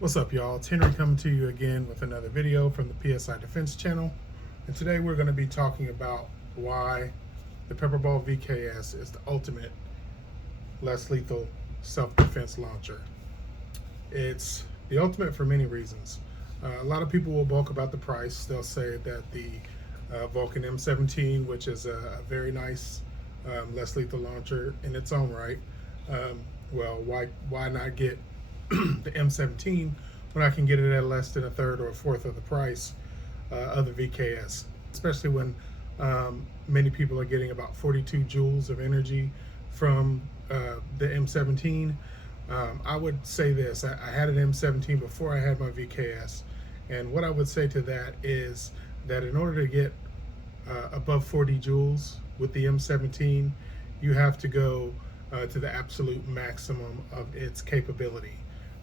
What's up, y'all? It's Henry coming to you again with another video from the PSI Defense channel. And today we're going to be talking about why the Pepperball VKS is the ultimate less lethal self-defense launcher. It's the ultimate for many reasons. A lot of people will balk about the price. They'll say that the Vulcan M17, which is a very nice less lethal launcher in its own right, well, why not get the M17 when I can get it at less than a third or a fourth of the price of the VKS, especially when many people are getting about 42 joules of energy from the M17. I would say this, I had an M17 before I had my VKS, and what I would say to that is that in order to get above 40 joules with the M17, you have to go to the absolute maximum of its capability.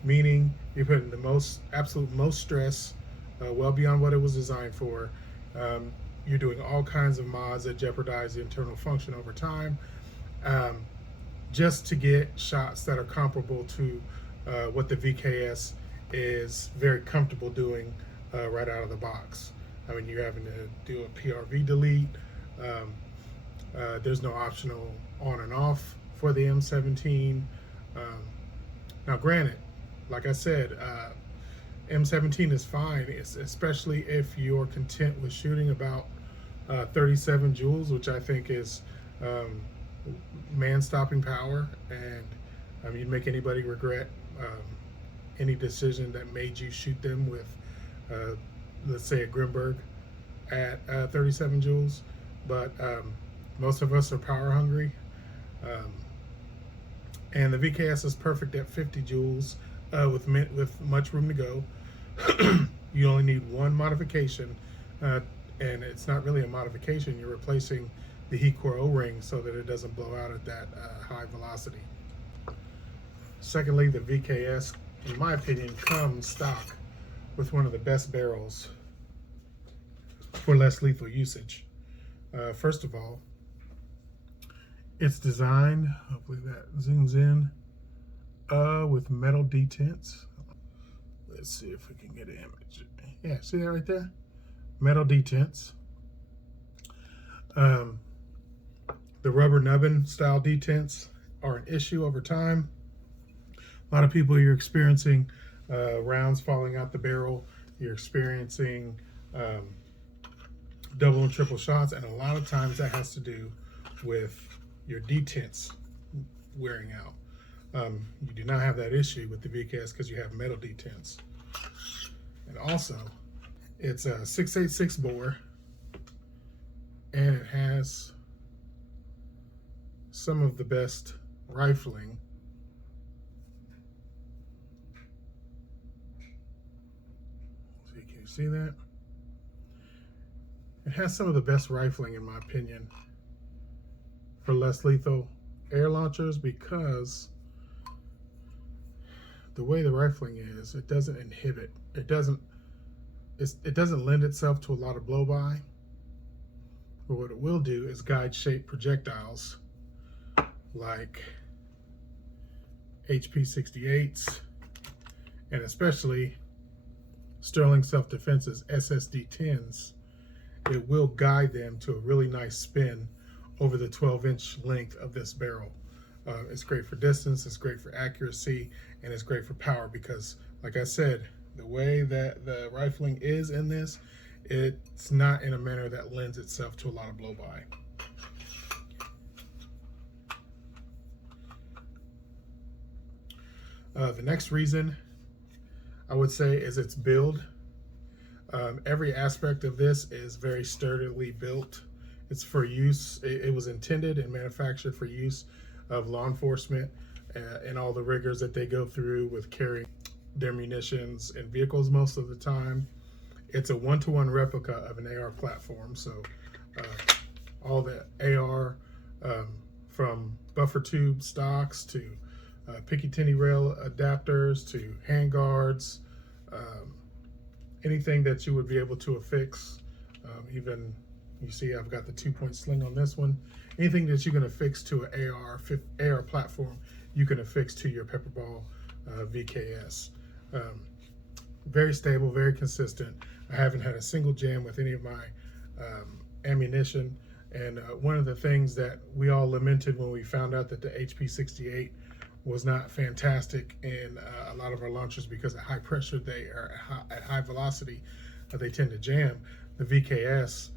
Meaning you're putting the absolute most stress, well beyond what it was designed for. You're doing all kinds of mods that jeopardize the internal function over time, just to get shots that are comparable to what the VKS is very comfortable doing right out of the box. I mean, you're having to do a PRV delete. There's no optional on and off for the M17. Now granted, like I said, M17 is fine, especially if you're content with shooting about 37 joules, which I think is man-stopping power, and you'd make anybody regret any decision that made you shoot them with, let's say, a Grimburg at 37 joules. But most of us are power hungry, and the VKS is perfect at 50 joules. With much room to go. You only need one modification, and it's not really a modification. You're replacing the heat core O-ring so that it doesn't blow out at that high velocity. Secondly, the VKS, in my opinion, comes stock with one of the best barrels for less lethal usage. First of all, it's designed, hopefully that zooms in, with metal detents. Let's see if we can get an image. Yeah, see that right there? Metal detents. The rubber nubbin style detents are an issue over time. A lot of people, you're experiencing rounds falling out the barrel. You're experiencing double and triple shots, and a lot of times that has to do with your detents wearing out. You do not have that issue with the VKS because you have metal detents. And also, it's a 6.86 bore, and it has some of the best rifling. See, can you see that? It has some of the best rifling, in my opinion, for less lethal air launchers, because the way the rifling is, it doesn't inhibit. It doesn't lend itself to a lot of blow-by. But what it will do is guide shape projectiles like HP68s, and especially Sturling Self Defense's SSD 10s. It will guide them to a really nice spin over the 12-inch length of this barrel. It's great for distance, it's great for accuracy, and it's great for power because, like I said, the way that the rifling is in this, it's not in a manner that lends itself to a lot of blow-by. The next reason I would say is its build. Every aspect of this is very sturdily built. It's for use, it was intended and manufactured for use of law enforcement and all the rigors that they go through with carrying their munitions in vehicles most of the time. It's a one-to-one replica of an AR platform, so all the AR from buffer tube stocks to Picatinny rail adapters to handguards, anything that you would be able to affix, even you see I've got the 2-point sling on this one. Anything that you can affix to an AR platform, you can affix to your Pepperball VKS. very stable, very consistent. I haven't had a single jam with any of my ammunition. And one of the things that we all lamented when we found out that the HP68 was not fantastic in a lot of our launchers, because at high pressure, they are at high velocity, they tend to jam. The VKS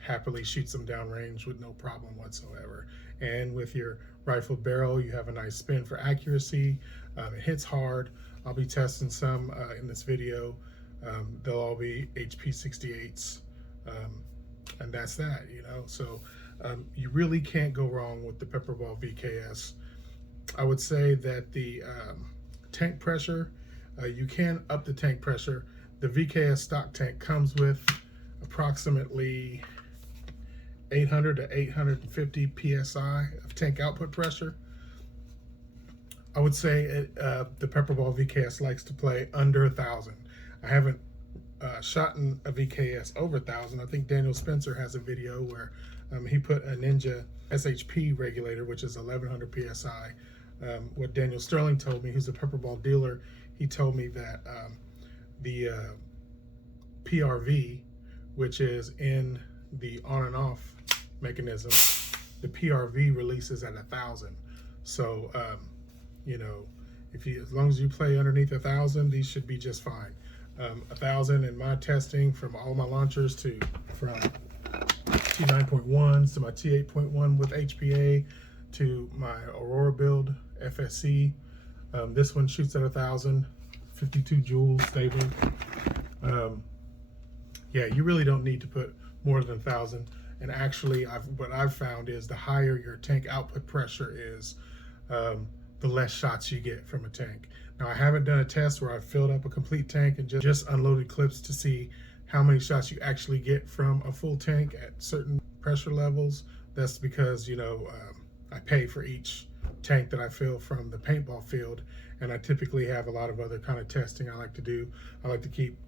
happily shoots them downrange with no problem whatsoever. And with your rifled barrel, you have a nice spin for accuracy. It hits hard. I'll be testing some in this video. They'll all be HP68s. And that's that, you know. So you really can't go wrong with the Pepperball VKS. I would say that the tank pressure, you can up the tank pressure. The VKS stock tank comes with approximately 800 to 850 psi of tank output pressure. I would say the Pepperball VKS likes to play under 1,000. I haven't shot in a VKS over 1,000. I think Daniel Spencer has a video where he put a Ninja SHP regulator, which is 1,100 psi. What Daniel Sturling told me, who's a Pepperball dealer, he told me that the PRV, which is in the on and off mechanism, the PRV releases at 1,000. So you know, as long as you play underneath 1,000, these should be just fine. 1,000 in my testing from all my launchers, from T9.1s to my T8.1 with HPA to my Aurora build FSC. This one shoots at 1,000, 52 joules stable. Yeah, you really don't need to put more than 1,000. And actually, what I've found is the higher your tank output pressure is, the less shots you get from a tank. Now, I haven't done a test where I've filled up a complete tank and just unloaded clips to see how many shots you actually get from a full tank at certain pressure levels. That's because, you know, I pay for each tank that I fill from the paintball field, and I typically have a lot of other kind of testing I like to do. I like to keep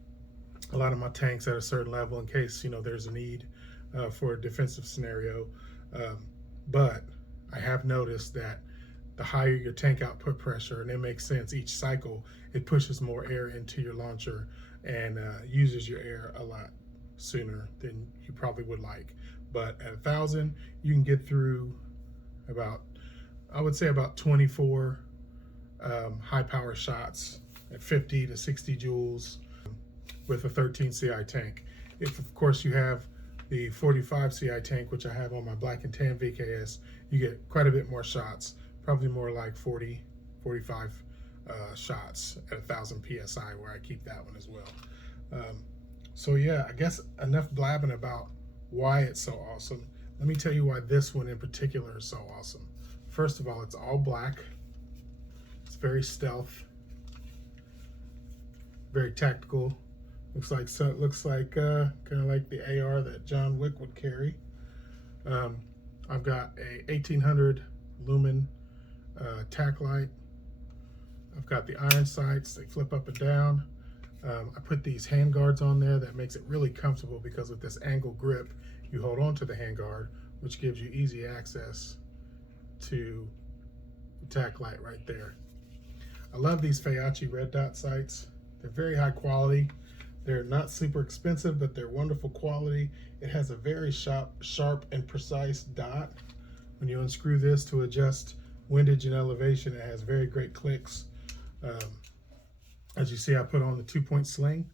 a lot of my tanks at a certain level in case, you know, there's a need for a defensive scenario. But I have noticed that the higher your tank output pressure, and it makes sense, each cycle it pushes more air into your launcher and uses your air a lot sooner than you probably would like. But at 1,000, you can get through about, I would say about 24 high power shots at 50 to 60 joules with a 13 CI tank. If of course you have the 45 CI tank, which I have on my black and tan VKS, you get quite a bit more shots, probably more like 40, 45 shots at 1,000 PSI, where I keep that one as well. So yeah, I guess enough blabbing about why it's so awesome. Let me tell you why this one in particular is so awesome. First of all, it's all black. It's very stealth, very tactical. Looks like kind of like the AR that John Wick would carry. I've got a 1800 lumen tach-light. I've got the iron sights. They flip up and down. I put these hand guards on there. That makes it really comfortable, because with this angle grip, you hold on to the hand guard, which gives you easy access to the tach-light right there. I love these Fayachi red dot sights. They're very high quality. They're not super expensive, but they're wonderful quality. It has a very sharp and precise dot. When you unscrew this to adjust windage and elevation, it has very great clicks. As you see, I put on the 2-point sling,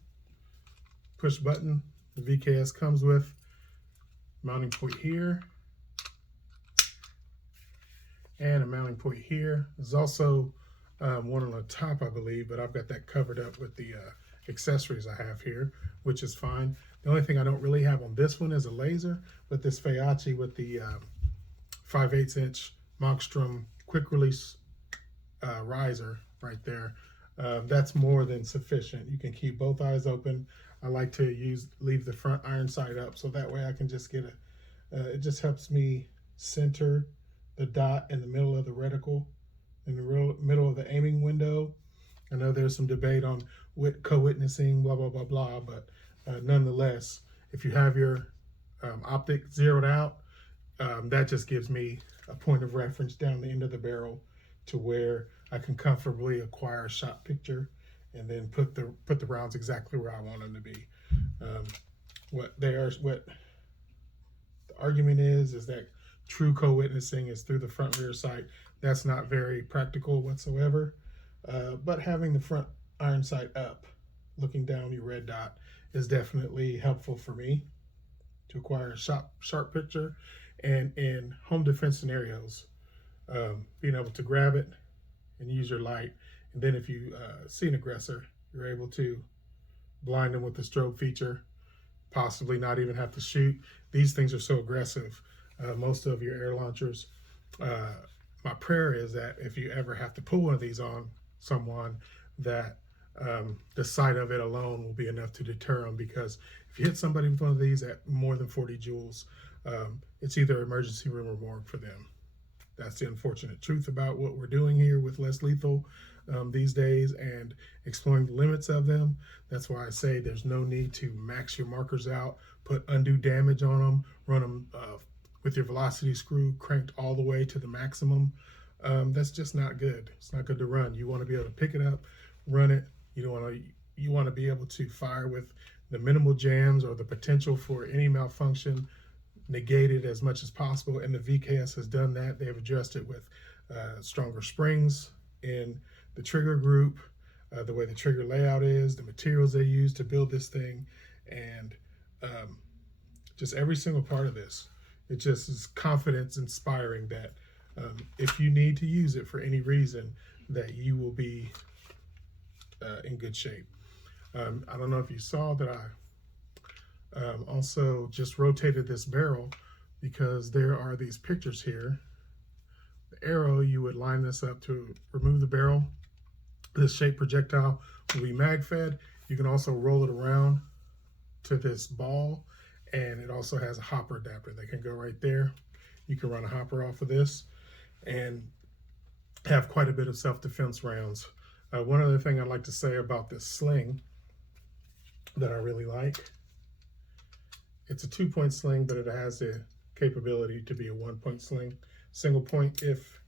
push button. The VKS comes with mounting point here and a mounting point here. There's also one on the top, I believe, but I've got that covered up with the accessories I have here, which is fine. The only thing I don't really have on this one is a laser, but this Fayachi with the 5/8 inch Mogstrum quick release riser right there, that's more than sufficient. You can keep both eyes open. I like to leave the front iron sight up, so that way I can just get it just helps me center the dot in the middle of the reticle, in the middle of the aiming window. I know there's some debate on co-witnessing, blah, blah, blah, blah, but nonetheless, if you have your optic zeroed out, that just gives me a point of reference down the end of the barrel to where I can comfortably acquire a shot picture and then put the rounds exactly where I want them to be. What the argument is that true co-witnessing is through the front rear sight. That's not very practical whatsoever. But having the front iron sight up, looking down your red dot, is definitely helpful for me to acquire a sharp picture. And in home defense scenarios, being able to grab it and use your light, and then if you see an aggressor, you're able to blind them with the strobe feature, possibly not even have to shoot. These things are so aggressive, most of your air launchers. My prayer is that if you ever have to pull one of these on someone, that the sight of it alone will be enough to deter them, because if you hit somebody with one of these at more than 40 joules, it's either emergency room or morgue for them. That's the unfortunate truth about what we're doing here with less lethal these days, and exploring the limits of them. That's why I say there's no need to max your markers out, put undue damage on them, run them with your velocity screw cranked all the way to the maximum. That's just not good. It's not good to run. You want to be able to pick it up, run it. You want to be able to fire with the minimal jams or the potential for any malfunction negated as much as possible. And the VKS has done that. They've addressed it with stronger springs in the trigger group, the way the trigger layout is, the materials they use to build this thing, and just every single part of this. It just is confidence inspiring that if you need to use it for any reason, that you will be in good shape. I don't know if you saw that I also just rotated this barrel, because there are these pictures here. The arrow, you would line this up to remove the barrel. This shaped projectile will be mag fed. You can also roll it around to this ball, and it also has a hopper adapter that can go right there. You can run a hopper off of this and have quite a bit of self-defense rounds. One other thing I'd like to say about this sling that I really like, it's a 2-point sling, but it has the capability to be a 1-point sling, single point if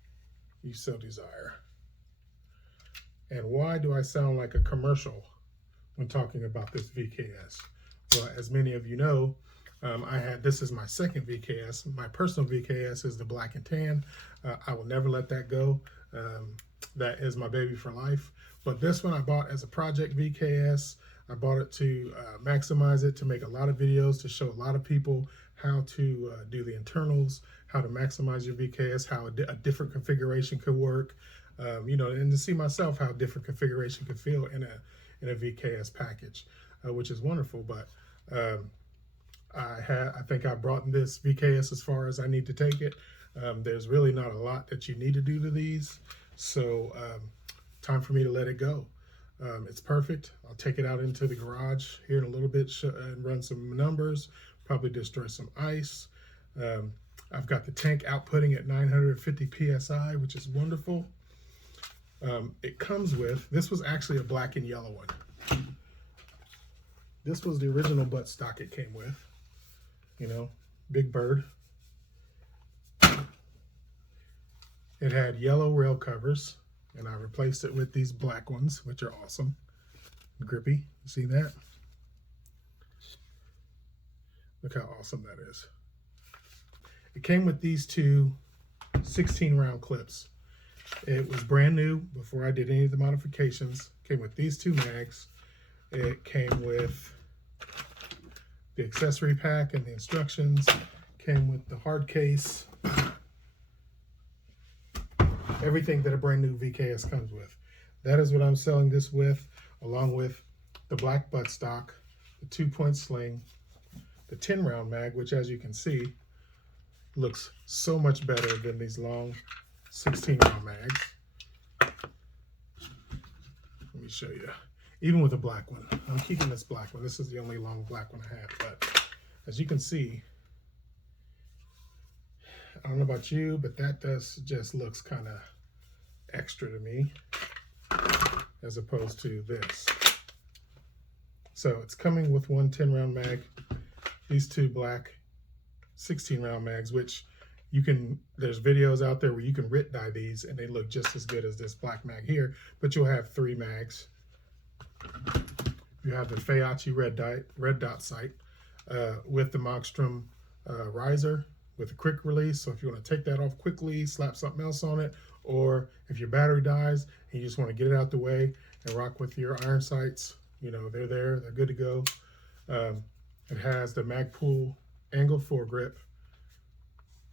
you so desire. And why do I sound like a commercial when talking about this VKS? Well, as many of you know, this is my second VKS. My personal VKS is the black and tan. I will never let that go. That is my baby for life. But this one I bought as a project VKS. I bought it to maximize it, to make a lot of videos, to show a lot of people how to do the internals, how to maximize your VKS, how a different configuration could work, and to see myself how different configuration could feel in a VKS package, which is wonderful. But I think I brought this VKS as far as I need to take it. There's really not a lot that you need to do to these, so time for me to let it go. It's perfect. I'll take it out into the garage here in a little bit and run some numbers, probably destroy some ice. I've got the tank outputting at 950 psi, which is wonderful. It comes with, this was actually a black and yellow one. This was the original buttstock it came with, big bird. It had yellow rail covers, and I replaced it with these black ones, which are awesome, grippy. You see that? Look how awesome that is. It came with these two 16-round clips. It was brand new before I did any of the modifications. It came with these two mags. It came with the accessory pack and the instructions. Came with the hard case. Everything that a brand new VKS comes with. That is what I'm selling this with, along with the black buttstock, the 2-point sling, the 10-round mag, which, as you can see, looks so much better than these long 16-round mags. Let me show you. Even with a black one, I'm keeping this black one. This is the only long black one I have, but as you can see, I don't know about you, but that just looks kind of extra to me as opposed to this. So it's coming with one 10-round mag, these two black 16-round mags, which there's videos out there where you can RIT dye these and they look just as good as this black mag here, but you'll have 3 mags You have the Fayachi red dot sight with the Mogstrum riser with a quick release. So if you want to take that off quickly, slap something else on it, or if your battery dies and you just want to get it out the way and rock with your iron sights, you know, they're there, they're good to go. It has the Magpul angled foregrip.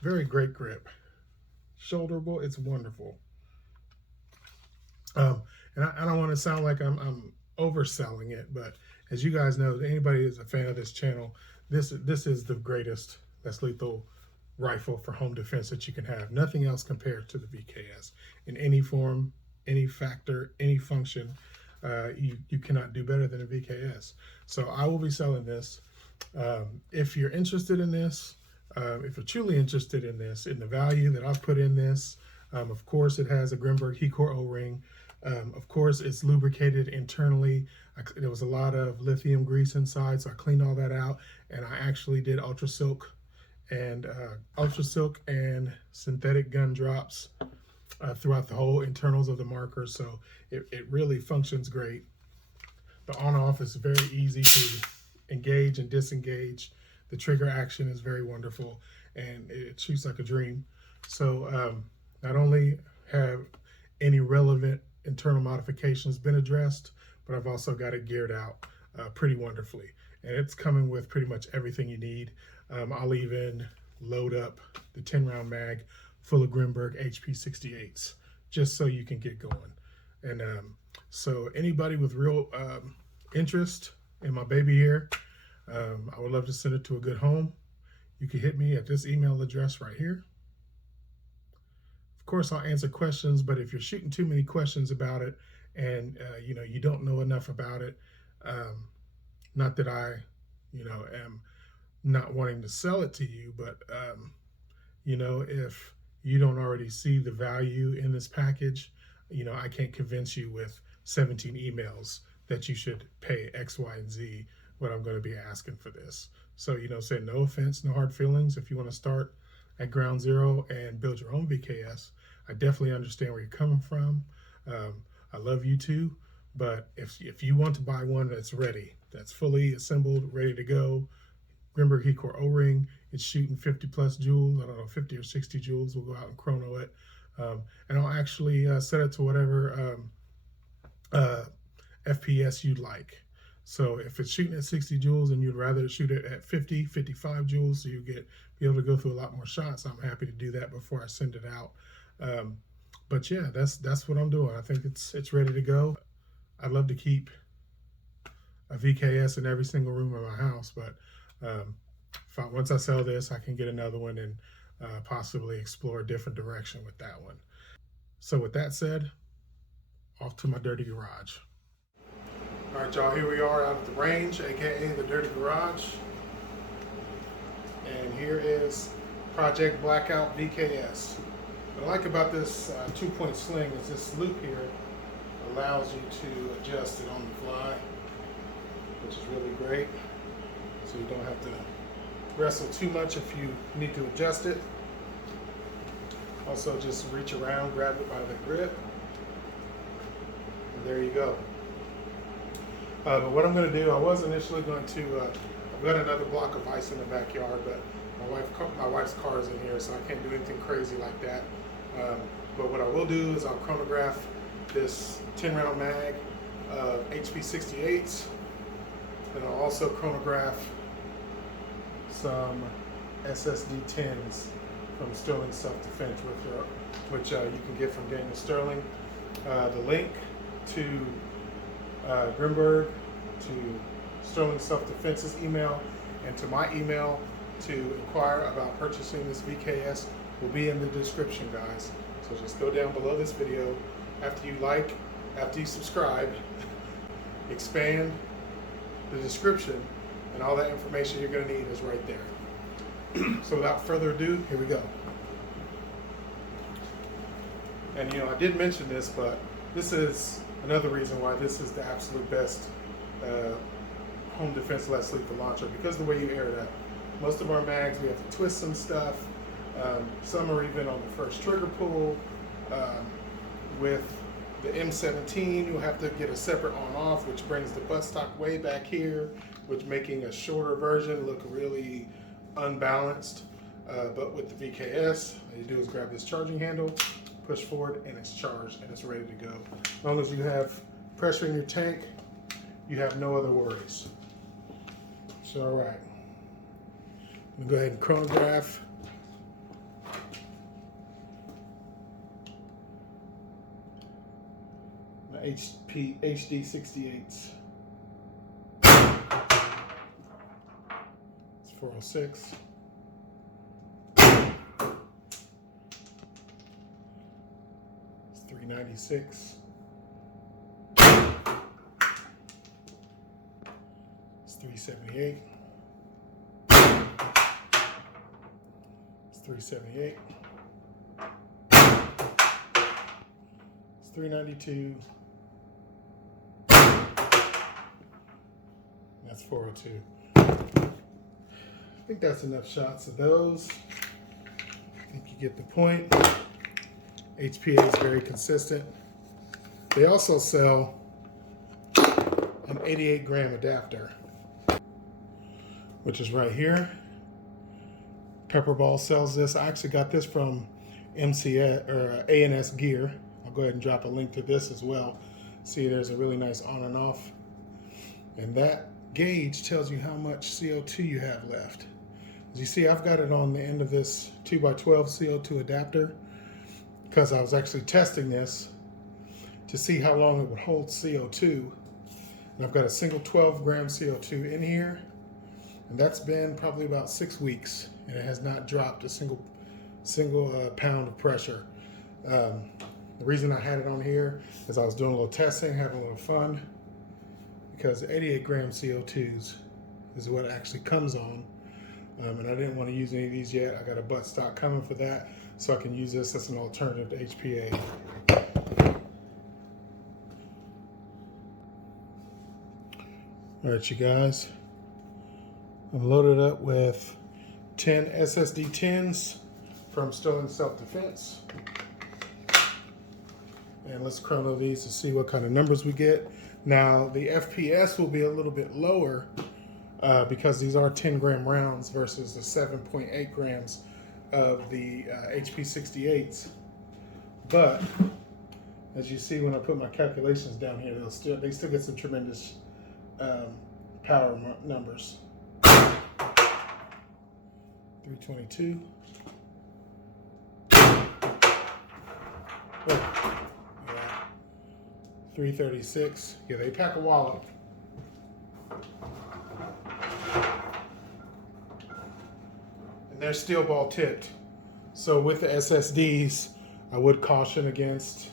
Very great grip. Shoulderable, it's wonderful. And I don't want to sound like I'm overselling it, but as you guys know, anybody who's a fan of this channel, this is the greatest less lethal rifle for home defense that you can have. Nothing else compared to the VKS in any form, any factor, any function. You cannot do better than a VKS. So I will be selling this. If you're interested in this, if you're truly interested in this, in the value that I've put in this, of course it has a Grimburg heat core O-ring. Of course it's lubricated internally. There was a lot of lithium grease inside, so I cleaned all that out, and I actually did Ultrasilk and synthetic gun drops throughout the whole internals of the marker, so it really functions great. The on-off is very easy to engage and disengage. The trigger action is very wonderful, and it shoots like a dream. So not only have any relevant internal modifications been addressed, but I've also got it geared out pretty wonderfully. And it's coming with pretty much everything you need. I'll even load up the 10-round mag full of Grimburg HP68s, just so you can get going. And so anybody with real interest in my baby here, I would love to send it to a good home. You can hit me at this email address right here. Of course, I'll answer questions, but if you're shooting too many questions about it and you know, you don't know enough about it, not that I, you know, am not wanting to sell it to you, but you know, if you don't already see the value in this package, you know, I can't convince you with 17 emails that you should pay X, Y, and Z what I'm going to be asking for this. So, you know, say no offense, no hard feelings. If you want to start at ground zero and build your own VKS, I definitely understand where you're coming from. I love you too, but if you want to buy one that's ready, that's fully assembled, ready to go, Grimburg heat core O-ring, it's shooting 50 plus joules, I don't know, 50 or 60 joules, we'll go out and chrono it. And I'll actually set it to whatever FPS you'd like. So if it's shooting at 60 joules and you'd rather shoot it at 50, 55 joules, so you be able to go through a lot more shots, I'm happy to do that before I send it out. But yeah, that's what I'm doing. I think it's ready to go. I'd love to keep a VKS in every single room of my house, but once I sell this, I can get another one and possibly explore a different direction with that one. So with that said, off to my dirty garage. All right, y'all, here we are out at the range, aka the dirty garage. And here is Project Blackout VKS. What I like about this 2-point sling is this loop here allows you to adjust it on the fly, which is really great. So you don't have to wrestle too much if you need to adjust it. Also, just reach around, grab it by the grip, and there you go. But what I'm going to do, I was initially going to, I've got another block of ice in the backyard, but my wife's car is in here, so I can't do anything crazy like that. But what I will do is I'll chronograph this 10-round mag of HP68s, and I'll also chronograph some SSD 10s from Sturling Self Defence, which you can get from Daniel Sturling. The link to Grimburg, to Sturling Self Defense's email, and to my email to inquire about purchasing this VKS will be in the description, guys. So just go down below this video. After you subscribe, expand the description, and all that information you're going to need is right there. So without further ado, here we go. And you know, I did mention this, but this is another reason why this is the absolute best home defense less lethal launcher, because of the way you air it up. Most of our mags, we have to twist some stuff. Some are even on the first trigger pull with The M17, you'll have to get a separate on-off, which brings the buttstock way back here, which making a shorter version look really unbalanced. But with the VKS, all you do is grab this charging handle, push forward, and it's charged and it's ready to go. As long as you have pressure in your tank, you have no other worries. So, all right. I'm gonna go ahead and chronograph. My HD68s. It's 406. It's 396. It's 378. It's 378. It's 392. That's 402. I think that's enough shots of those. I think you get the point. HPA is very consistent. They also sell an 88 gram adapter, which is right here. Pepperball sells this. I actually got this from MCS or ANS Gear. I'll go ahead and drop a link to this as well. See, there's a really nice on and off. And that gauge tells you how much CO2 you have left. As you see, I've got it on the end of this 2x12 CO2 adapter because I was actually testing this to see how long it would hold CO2. And I've got a single 12 gram CO2 in here, and that's been probably about 6 weeks, and it has not dropped a single pound of pressure. The reason I had it on here is I was doing a little testing, having a little fun, because 88 gram CO2s is what it actually comes on. And I didn't want to use any of these yet. I got a buttstock coming for that, so I can use this as an alternative to HPA. All right, you guys. I'm loaded up with 10 SSD 10s from Sturling Self Defence. And let's chrono these to see what kind of numbers we get. Now, the FPS will be a little bit lower because these are 10 gram rounds versus the 7.8 grams of the HP68s. But as you see, when I put my calculations down here, they still get some tremendous power numbers. 322. Oh, yeah. 336. Yeah, they pack a wallop. And they're steel ball tipped. So with the SSDs, I would caution against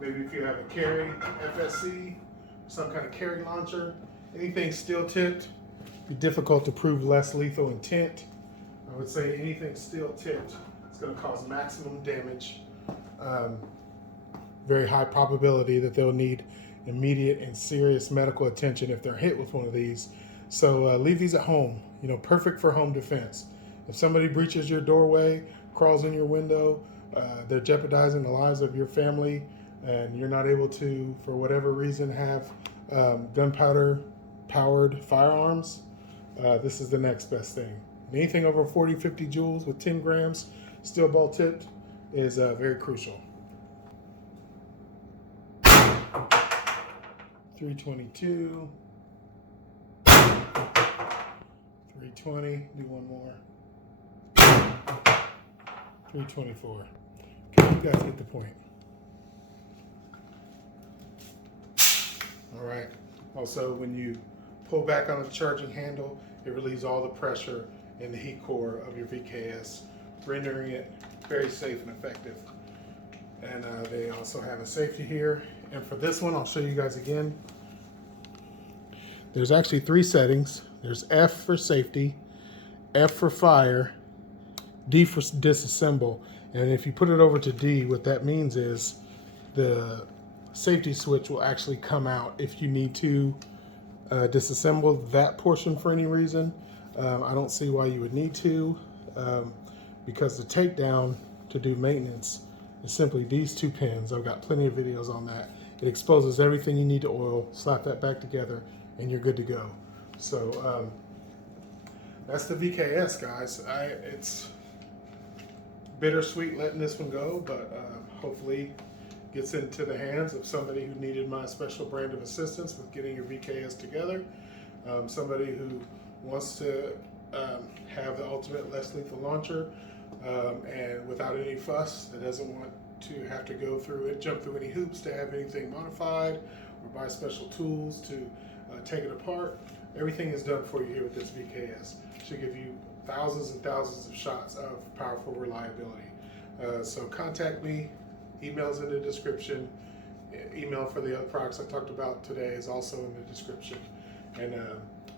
maybe if you have a carry FSC, some kind of carry launcher, anything steel tipped, be difficult to prove less lethal intent. I would say anything steel tipped, it's going to cause maximum damage. Very high probability that they'll need immediate and serious medical attention if they're hit with one of these. So leave these at home. You know, perfect for home defense. If somebody breaches your doorway, crawls in your window, they're jeopardizing the lives of your family, and you're not able to, for whatever reason, have gunpowder-powered firearms, this is the next best thing. Anything over 40, 50 joules with 10 grams, steel ball tipped, is very crucial. 322. 320, do one more. 324. Okay, you guys get the point. All right. Also, when you pull back on the charging handle, it relieves all the pressure in the heat core of your VKS, rendering it very safe and effective. And they also have a safety here. And for this one, I'll show you guys again. There's actually 3 settings. There's F for safety, F for fire, D for disassemble. And if you put it over to D, what that means is the safety switch will actually come out if you need to disassemble that portion for any reason. I don't see why you would need to, because the takedown to do maintenance is simply these two pins. I've got plenty of videos on that. It exposes everything you need to oil, slap that back together, and you're good to go. So that's the VKS, guys. It's bittersweet letting this one go, but hopefully gets into the hands of somebody who needed my special brand of assistance with getting your VKS together. Somebody who wants to have the ultimate less lethal launcher and without any fuss, that doesn't want to have to go through it, jump through any hoops to have anything modified or buy special tools to take it apart. Everything is done for you here with this VKS. Should give you thousands and thousands of shots of powerful reliability. So contact me. Email's in the description. Email for the other products I talked about today is also in the description. And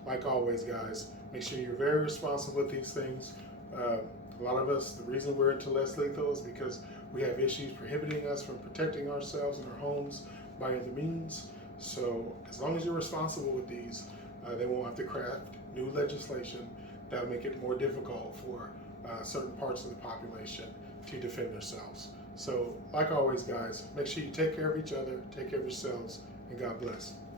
like always, guys, make sure you're very responsible with these things. A lot of us, the reason we're into less lethal is because we have issues prohibiting us from protecting ourselves and our homes by other means. So as long as you're responsible with these, they won't have to craft new legislation that will make it more difficult for certain parts of the population to defend themselves. So like always, guys, make sure you take care of each other, take care of yourselves, and God bless.